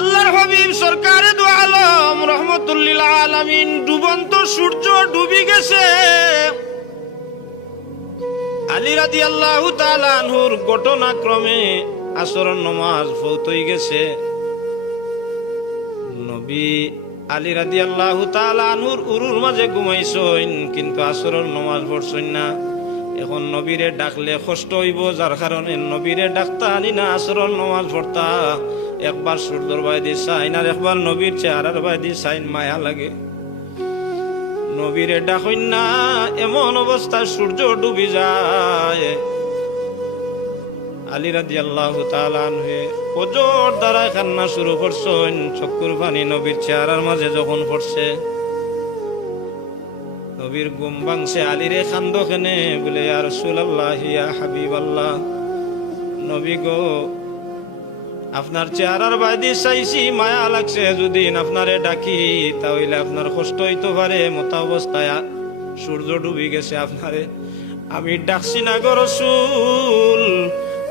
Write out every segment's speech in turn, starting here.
আল্লাহর হাবিব সরকারে দু আলম রহমতুল লিল আলামিন ডুবন্ত সূর্য ডুবি গেছে। আলী রাদিয়াল্লাহু তাআলা আনহুর ঘটনাক্রমে আসরের নামাজ ফৌত হয়ে গেছে। নবী আলী রাদিয়াল্লাহু তাআলা আনহুর উরুর মাঝে ঘুমাইছেন, কিন্তু আসরের নামাজ পড়ছেন না। এখন নবীরে ডাকলে কষ্ট হইব, যার কারণে নবীরে ডাকতা আনি না, আসরের নামাজ পড়তা। একবার সূর্যর বাইদি চাইন আর একবার নবীর চেহারার বাইদি চাইন, মায়া লাগে। নবীরে ডাকইন না, এমন অবস্থায় সূর্য ডুবি যায়। আলী রাদিয়াল্লাহু তাআলা আনহু ওজোর দ্বারা কান্না শুরু করছেন। চক্ষুর পানি নবীর চেহারার মাঝে যখন পড়ছে, নবীর ঘুম ভাঙছে। আলীরে খান্দ কেনে বলে, ইয়া রাসূলুল্লাহ, ইয়া হাবিবাল্লাহ, নবী গো, আপনার চেহারার বাইদি চাইছি, মায়া লাগছে। যদি আপনারে ডাকি তাহলে আপনার কষ্ট হইতে পারে। মত অবস্থায় সূর্য ডুবি গেছে, আপনারে আমি ডাকছি না গো রাসূল।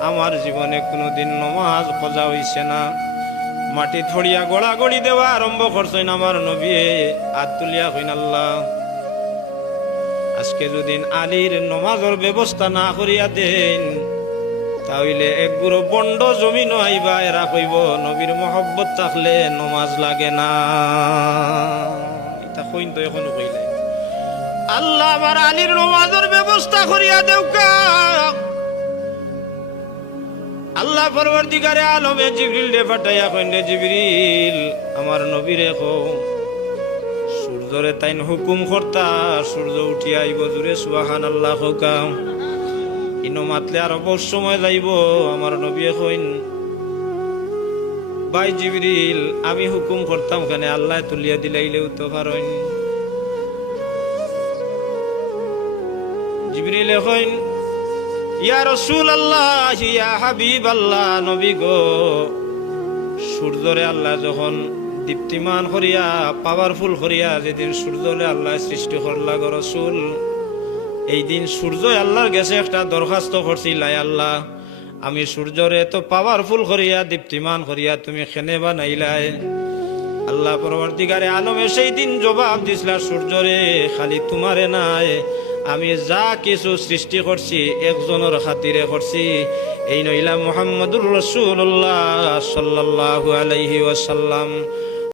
আমার জীবনে কোনোদিন নমাজ কজা হইছে না। মাটি থড়িয়া গড়াগড়ি দেওয়া আরম্ভ করছেন আমার নবী। হাত তুলিয়া কইন, আল্লাহ, আজকে যদি আলীর নমাজের ব্যবস্থা না করিয়া দেন, তাহলে এক গুরু বন্ড জমিন আইবা, এরা কইব নবীর মহব্বত থাকলে নমাজ লাগে না। এটা কইন তো এখনো কইলে, আল্লাহ আমার আলীর নমাজের ব্যবস্থা করিয়া দেউকা। আল্লাহ পরবর্তীকারে আলমে জিবরিল রে পাঠাইয়া কইন, জিবরিল, আমার নবীরে কো সূর্যরে তাইন হুকুম করতা, সূর্য উঠিয়া আইব, জুড়ে সুবহানাল্লাহ কওকা। ইনো মাতলে আর অবশ্য সময় যাইব। আমার নবী কইন, ভাই জিবরিল, আমি হুকুম করতাম কেন, আল্লাহ তুলিয়া দিলাইলেও তো পারেন। জিবরিল কইন, ইয়া রাসূলুল্লাহ, ইয়া হাবিবাল্লাহ, নবী গো, সূর্যরে আল্লাহ যখন দীপ্তিমান করিয়া, পাওয়ারফুল করিয়া যেদিন সূর্যরে আল্লাহ সৃষ্টি করলা গো রাসূল, এই দিন সূর্য আল্লাহর কাছে একটা দরখাস্ত করছিল, আল্লাহ, আমি সূর্যরে এত পাওয়ারফুল করিয়া, দীপ্তিমান করিয়া তুমি কেনে বানাইলাই? আল্লাহ পরবর্তীকারে আলমে সেই দিন জবাব দিছিলা, সূর্যরে খালি তোমারে নাই, আমি যা কিছু সৃষ্টি করছি একজনের খাতিরে করছি। এই নইলা মুহাম্মদুর রাসূলুল্লাহ সাল্লাল্লাহু আলাইহি ওয়াসাল্লাম।